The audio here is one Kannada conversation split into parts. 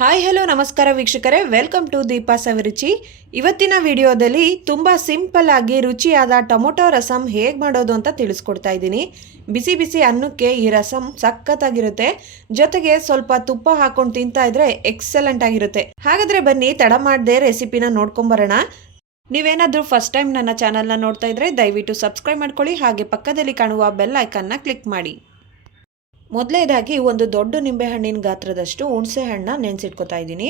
ಹಾಯ್ ಹಲೋ ನಮಸ್ಕಾರ ವೀಕ್ಷಕರೇ. Welcome to Deepa Saviruchi. ಇವತ್ತಿನ ವಿಡಿಯೋದಲ್ಲಿ ತುಂಬ ಸಿಂಪಲ್ ಆಗಿ ರುಚಿಯಾದ ಟೊಮೊಟೊ ರಸಂ ಹೇಗೆ ಮಾಡೋದು ಅಂತ ತಿಳಿಸ್ಕೊಡ್ತಾ ಇದ್ದೀನಿ. ಬಿಸಿ ಬಿಸಿ ಅನ್ನಕ್ಕೆ ಈ ರಸಂ ಸಖತ್ತಾಗಿರುತ್ತೆ. ಜೊತೆಗೆ ಸ್ವಲ್ಪ ತುಪ್ಪ ಹಾಕೊಂಡು ತಿಂತಾ ಇದ್ರೆ ಎಕ್ಸಲೆಂಟ್ ಆಗಿರುತ್ತೆ. ಹಾಗಾದ್ರೆ ಬನ್ನಿ, ತಡ ಮಾಡದೆ ರೆಸಿಪಿನ ನೋಡ್ಕೊಂಬರೋಣ. ನೀವೇನಾದರೂ ಫಸ್ಟ್ ಟೈಮ್ ನನ್ನ ಚಾನಲ್ನ ನೋಡ್ತಾ ಇದ್ರೆ ದಯವಿಟ್ಟು ಸಬ್ಸ್ಕ್ರೈಬ್ ಮಾಡ್ಕೊಳ್ಳಿ. ಹಾಗೆ ಪಕ್ಕದಲ್ಲಿ ಕಾಣುವ ಬೆಲ್ ಐಕನ್ನ ಕ್ಲಿಕ್ ಮಾಡಿ. ಮೊದಲೇದಾಗಿ ಒಂದು ದೊಡ್ಡ ನಿಂಬೆಹಣ್ಣಿನ ಗಾತ್ರದಷ್ಟು ಹುಣಸೆ ಹಣ್ಣನ್ನ ನೆನೆಸಿಟ್ಕೊತಾ ಇದ್ದೀನಿ.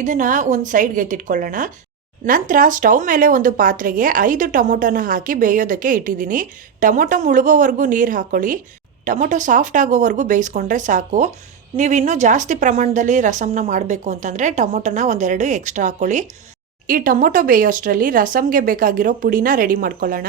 ಇದನ್ನು ಒಂದು ಸೈಡ್ಗೆ ಎತ್ತಿಟ್ಕೊಳ್ಳೋಣ. ನಂತರ ಸ್ಟವ್ ಮೇಲೆ ಒಂದು ಪಾತ್ರೆಗೆ ಐದು ಟೊಮೊಟೊನ ಹಾಕಿ ಬೇಯೋದಕ್ಕೆ ಇಟ್ಟಿದ್ದೀನಿ. ಟೊಮೊಟೊ ಮುಳುಗೋವರೆಗೂ ನೀರು ಹಾಕ್ಕೊಳ್ಳಿ ಟೊಮೊಟೊ ಸಾಫ್ಟ್ ಆಗೋವರೆಗೂ ಬೇಯಿಸ್ಕೊಂಡ್ರೆ ಸಾಕು. ನೀವು ಇನ್ನೂ ಜಾಸ್ತಿ ಪ್ರಮಾಣದಲ್ಲಿ ರಸಮ್ನ ಮಾಡಬೇಕು ಅಂತಂದರೆ ಟೊಮೊಟೊನ ಒಂದೆರಡು ಎಕ್ಸ್ಟ್ರಾ ಹಾಕ್ಕೊಳ್ಳಿ ಈ ಟೊಮೊಟೊ ಬೇಯೋಷ್ಟರಲ್ಲಿ ರಸಮ್ಗೆ ಬೇಕಾಗಿರೋ ಪುಡಿನ ರೆಡಿ ಮಾಡ್ಕೊಳ್ಳೋಣ.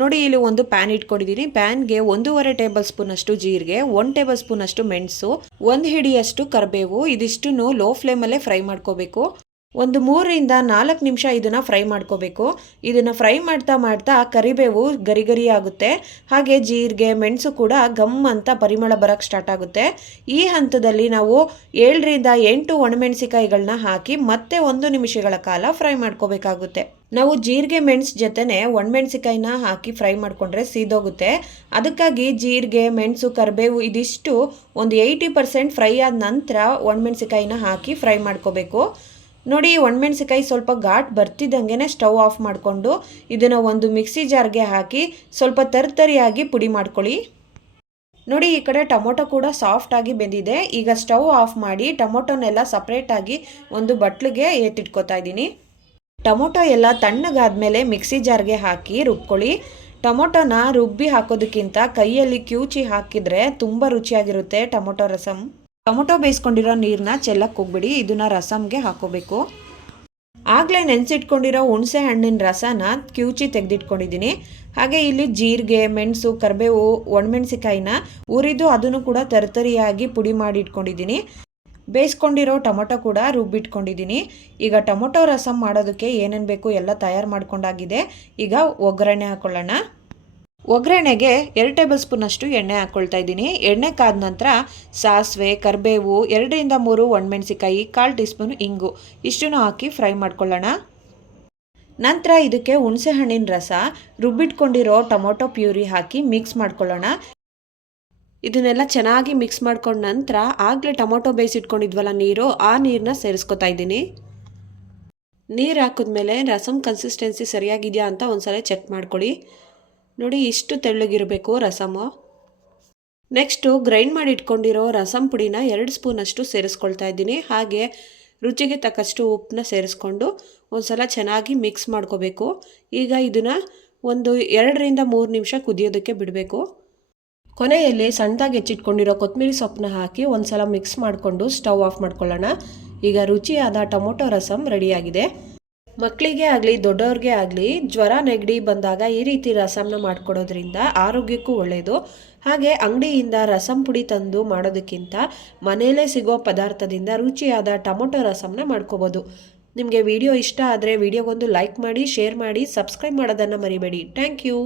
ನೋಡಿ ಇಲ್ಲಿ ಒಂದು ಪ್ಯಾನ್ ಇಟ್ಕೊಂಡಿದ್ದೀನಿ ಪ್ಯಾನ್ಗೆ ಒಂದೂವರೆ ಟೇಬಲ್ ಸ್ಪೂನ್ ಅಷ್ಟು ಜೀರಿಗೆ ಒನ್ ಟೇಬಲ್ ಸ್ಪೂನ್ ಅಷ್ಟು ಮೆಣಸು, ಒಂದು ಹಿಡಿಯಷ್ಟು ಕರಿಬೇವು, ಇದಿಷ್ಟನ್ನು ಲೋ ಫ್ಲೇಮಲ್ಲೇ ಫ್ರೈ ಮಾಡ್ಕೋಬೇಕು. ಒಂದು ಮೂರರಿಂದ ನಾಲ್ಕು ನಿಮಿಷ ಇದನ್ನು ಫ್ರೈ ಮಾಡ್ಕೋಬೇಕು. ಇದನ್ನು ಫ್ರೈ ಮಾಡ್ತಾ ಮಾಡ್ತಾ ಕರಿಬೇವು ಗರಿ ಗರಿ ಆಗುತ್ತೆ. ಹಾಗೆ ಜೀರಿಗೆ, ಮೆಣಸು ಕೂಡ ಗಮ್ ಅಂತ ಪರಿಮಳ ಬರೋಕ್ಕೆ ಸ್ಟಾರ್ಟ್ ಆಗುತ್ತೆ. ಈ ಹಂತದಲ್ಲಿ ನಾವು ಏಳರಿಂದ ಎಂಟು ಒಣಮೆಣಸಿಕಾಯಿಗಳನ್ನ ಹಾಕಿ ಮತ್ತೆ ಒಂದು ನಿಮಿಷಗಳ ಕಾಲ ಫ್ರೈ ಮಾಡ್ಕೋಬೇಕಾಗುತ್ತೆ. ನಾವು ಜೀರಿಗೆ, ಮೆಣಸು ಜೊತೆನೆ ಒಣಮೆಣಸಿಕಾಯಿನ ಹಾಕಿ ಫ್ರೈ ಮಾಡಿಕೊಂಡ್ರೆ ಸೀದೋಗುತ್ತೆ. ಅದಕ್ಕಾಗಿ ಜೀರಿಗೆ, ಮೆಣಸು, ಕರಿಬೇವು ಇದಿಷ್ಟು ಒಂದು ಏಯ್ಟಿ ಪರ್ಸೆಂಟ್ ಫ್ರೈ ಆದ ನಂತರ ಒಣಮೆಣಸಿಕಾಯಿನ ಹಾಕಿ ಫ್ರೈ ಮಾಡ್ಕೋಬೇಕು. ನೋಡಿ ಒಣಮೆಣಸಿಕಾಯಿ ಸ್ವಲ್ಪ ಘಾಟ್ ಬರ್ತಿದ್ದಂಗೆ ಸ್ಟವ್ ಆಫ್ ಮಾಡಿಕೊಂಡು ಇದನ್ನು ಒಂದು ಮಿಕ್ಸಿ ಜಾರ್ಗೆ ಹಾಕಿ ಸ್ವಲ್ಪ ತರ್ತರಿಯಾಗಿ ಪುಡಿ ಮಾಡ್ಕೊಳ್ಳಿ. ನೋಡಿ, ಈ ಕಡೆ ಟೊಮೊಟೊ ಕೂಡ ಸಾಫ್ಟಾಗಿ ಬೆಂದಿದೆ. ಈಗ ಸ್ಟವ್ ಆಫ್ ಮಾಡಿ ಟೊಮೊಟೊನೆಲ್ಲ ಸಪ್ರೇಟಾಗಿ ಒಂದು ಬಟ್ಲಿಗೆ ಎತ್ತಿಟ್ಕೊತಾ ಇದ್ದೀನಿ. ಟೊಮೊಟೊ ಎಲ್ಲ ತಣ್ಣಗಾದ್ಮೇಲೆ ಮಿಕ್ಸಿ ಜಾರ್ಗೆ ಹಾಕಿ ರುಬ್ಕೊಳ್ಳಿ. ಟೊಮೊಟೊನ ರುಬ್ಬಿ ಹಾಕೋದಕ್ಕಿಂತ ಕೈಯಲ್ಲಿ ಕ್ಯೂಚಿ ಹಾಕಿದರೆ ತುಂಬ ರುಚಿಯಾಗಿರುತ್ತೆ ಟೊಮೊಟೊ ರಸಮ್ ಟೊಮೊಟೊ ಬೇಯಿಸ್ಕೊಂಡಿರೋ ನೀರನ್ನ ಚೆಲ್ಲಕ್ಕೆ ಹೋಗ್ಬಿಡಿ, ಇದನ್ನ ರಸಮ್ಗೆ ಹಾಕೋಬೇಕು. ಆಗಲೇ ನೆನೆಸಿಟ್ಕೊಂಡಿರೋ ಹುಣಸೆ ಹಣ್ಣಿನ ರಸನ ಕ್ಯೂಚಿ ತೆಗೆದಿಟ್ಕೊಂಡಿದ್ದೀನಿ. ಹಾಗೆ ಇಲ್ಲಿ ಜೀರಿಗೆ, ಮೆಣಸು, ಕರಿಬೇವು ಒಣಮೆಣಸಿಕಾಯಿನ ಉರಿದು ಅದನ್ನು ಕೂಡ ತರತರಿಯಾಗಿ ಪುಡಿ ಮಾಡಿ ಇಟ್ಕೊಂಡಿದ್ದೀನಿ ಬೇಯಿಸ್ಕೊಂಡಿರೋ ಟೊಮೊಟೊ ಕೂಡ ರುಬ್ಬಿಟ್ಕೊಂಡಿದ್ದೀನಿ. ಈಗ ಟೊಮೊಟೊ ರಸಮ್ ಮಾಡೋದಕ್ಕೆ ಏನೇನು ಬೇಕು ಎಲ್ಲ ತಯಾರು ಮಾಡ್ಕೊಂಡಾಗಿದೆ. ಈಗ ಒಗ್ಗರಣೆ ಹಾಕೊಳ್ಳೋಣ. ಒಗ್ಗರಣೆಗೆ ಎರಡು ಟೇಬಲ್ ಸ್ಪೂನಷ್ಟು ಎಣ್ಣೆ ಹಾಕ್ಕೊಳ್ತಾ ಇದ್ದೀನಿ. ಎಣ್ಣೆ ಕಾದ ನಂತರ ಸಾಸಿವೆ, ಕರಿಬೇವು, ಎರಡರಿಂದ ಮೂರು ಒಣಮೆಣಸಿಕಾಯಿ ಕಾಲು ಟೀ ಸ್ಪೂನ್ ಇಂಗು. ಇಷ್ಟನ್ನು ಹಾಕಿ ಫ್ರೈ ಮಾಡ್ಕೊಳ್ಳೋಣ. ನಂತರ ಇದಕ್ಕೆ ಹುಣಸೆಹಣ್ಣಿನ ರಸ, ರುಬ್ಬಿಟ್ಕೊಂಡಿರೋ ಟೊಮೊಟೊ ಪ್ಯೂರಿ ಹಾಕಿ ಮಿಕ್ಸ್ ಮಾಡ್ಕೊಳ್ಳೋಣ. ಇದನ್ನೆಲ್ಲ ಚೆನ್ನಾಗಿ ಮಿಕ್ಸ್ ಮಾಡ್ಕೊಂಡ ನಂತರ ಆಗಲೇ ಟೊಮೊಟೊ ಬೇಯಿಸಿಟ್ಕೊಂಡಿದ್ವಲ್ಲ ನೀರು, ಆ ನೀರನ್ನ ಸೇರಿಸ್ಕೊತಾ ಇದ್ದೀನಿ. ನೀರು ಹಾಕಿದ್ಮೇಲೆ ರಸಮ್ ಕನ್ಸಿಸ್ಟೆನ್ಸಿ ಸರಿಯಾಗಿದೆಯಾ ಅಂತ ಒಂದ್ಸಲ ಚೆಕ್ ಮಾಡ್ಕೊಳ್ಳಿ. ನೋಡಿ ಇಷ್ಟು ತೆಳ್ಳಗಿರಬೇಕು ರಸಮು. ನೆಕ್ಸ್ಟು ಗ್ರೈಂಡ್ ಮಾಡಿ ಇಟ್ಕೊಂಡಿರೋ ರಸಮ್ ಪುಡಿನ ಎರಡು ಸ್ಪೂನಷ್ಟು ಸೇರಿಸ್ಕೊಳ್ತಾ ಇದ್ದೀನಿ. ಹಾಗೆ ರುಚಿಗೆ ತಕ್ಕಷ್ಟು ಉಪ್ಪನ್ನ ಸೇರಿಸ್ಕೊಂಡು ಒಂದು ಸಲ ಚೆನ್ನಾಗಿ ಮಿಕ್ಸ್ ಮಾಡ್ಕೋಬೇಕು. ಈಗ ಇದನ್ನು ಒಂದು ಎರಡರಿಂದ ಮೂರು ನಿಮಿಷ ಕುದಿಯೋದಕ್ಕೆ ಬಿಡಬೇಕು. ಕೊನೆಯಲ್ಲಿ ಸಣ್ಣದಾಗಿ ಹೆಚ್ಚಿಟ್ಕೊಂಡಿರೋ ಕೊತ್ತಂಬರಿ ಸೊಪ್ಪನ್ನ ಹಾಕಿ ಒಂದು ಸಲ ಮಿಕ್ಸ್ ಮಾಡಿಕೊಂಡು ಸ್ಟವ್ ಆಫ್ ಮಾಡ್ಕೊಳ್ಳೋಣ. ಈಗ ರುಚಿಯಾದ ಟೊಮೊಟೊ ರಸಮ್ ರೆಡಿಯಾಗಿದೆ. ಮಕ್ಕಳಿಗೆ ಆಗಲಿ, ದೊಡ್ಡವ್ರಿಗೆ ಆಗಲಿ ಜ್ವರ, ನೆಗಡಿ ಬಂದಾಗ ಈ ರೀತಿ ರಸಂನ ಮಾಡಿಕೊಡೋದ್ರಿಂದ ಆರೋಗ್ಯಕ್ಕೂ ಒಳ್ಳೆಯದು ಹಾಗೆ ಅಂಗಡಿಯಿಂದ ರಸಂ ಪುಡಿ ತಂದು ಮಾಡೋದಕ್ಕಿಂತ ಮನೆಯಲ್ಲೇ ಸಿಗೋ ಪದಾರ್ಥದಿಂದ ರುಚಿಯಾದ ಟೊಮೊಟೊ ರಸಂನ ಮಾಡ್ಕೋಬೋದು. ನಿಮಗೆ ವಿಡಿಯೋ ಇಷ್ಟ ಆದರೆ ವಿಡಿಯೋಗೊಂದು ಲೈಕ್ ಮಾಡಿ, ಶೇರ್ ಮಾಡಿ, ಸಬ್ಸ್ಕ್ರೈಬ್ ಮಾಡೋದನ್ನು ಮರಿಬೇಡಿ. Thank you.